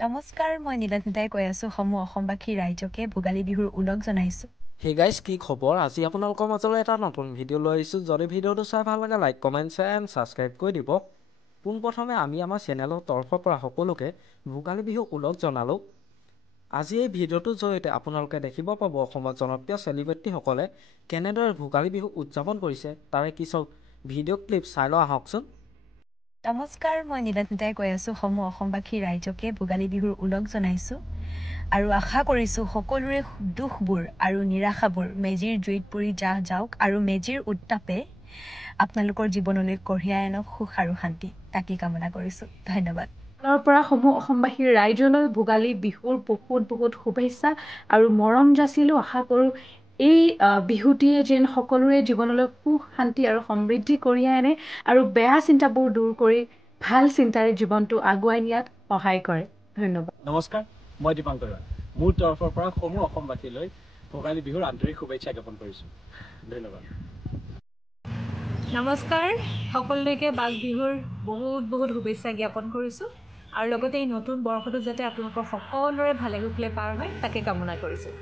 নমস্কাৰ, মই নীলাধিতাই কৈ আছোঁ সমূহ অসমবাসী ৰাইজকে ভোগালী বিহুৰ ওলগ জনাইছোঁ। হে গাইজ, কি খবৰ? আজি আপোনালোকৰ মাজলৈ এটা নতুন ভিডিঅ' লৈ আহিছোঁ। যদি ভিডিঅ'টো চাই ভাল লাগে like comment share and subscribe কৰি দিব। পোনপ্ৰথমে আমি আমাৰ চেনেলৰ তৰফৰ পৰা সকলোকে ভোগালী বিহু ওলগ জনালোঁ। আজি এই ভিডিঅ'টোৰ জৰিয়তে আপোনালোকে দেখিব পাব অসমৰ জনপ্ৰিয় চেলিব্ৰিটিসকলে কেনেদৰে ভোগালী বিহু উদযাপন কৰিছে, তাৰে কিছু ভিডিঅ' ক্লিপ চাই লওঁ আহকচোন। নমস্কাৰ, মই নীলাধিতাই কৈ আছোঁ সমূহ অসমবাসী ৰাইজকে ভোগালী বিহুৰ ওলগ জনাইছোঁ আৰু আশা কৰিছোঁ সকলোৰে দুখবোৰ আৰু নিৰাশাবোৰ মেজিৰ জুইত পুৰি যাওক আৰু মেজিৰ উত্তাপে আপোনালোকৰ জীৱনলৈ কঢ়িয়াই আনক সুখ আৰু শান্তি, তাকে কামনা কৰিছোঁ। ধন্যবাদ। পৰা সমূহ অসমবাসীৰ ৰাইজলৈ ভোগালী বিহুৰ বহুত শুভেচ্ছা আৰু মৰম যাচিলোঁ। আশা কৰোঁ এই বিহুটিয়ে যেন সকলোৰে জীৱনলৈ সুখ শান্তি আৰু সমৃদ্ধি কঢ়িয়াই আনে আৰু বেয়া চিন্তাবোৰ দূৰ কৰি ভাল চিন্তাৰে জীৱনটো আগুৱাই নিয়াত সহায় কৰে। ধন্যবাদ। নমস্কাৰ, মই দীপাংকৰ। মোৰ তৰফৰ পৰা সমূহ অসমবাসীলৈ ভোগালী বিহুৰ আন্তৰিক শুভেচ্ছা জ্ঞাপন কৰিছোঁ। ধন্যবাদ। নমস্কাৰ, সকলোলৈকে মাঘ বিহুৰ বহুত শুভেচ্ছা জ্ঞাপন কৰিছোঁ আৰু লগতে এই নতুন বৰ্ষটো যাতে আপোনালোকৰ সকলোৰে ভালে কুশলে পাৰ হয় তাকে কামনা কৰিছোঁ।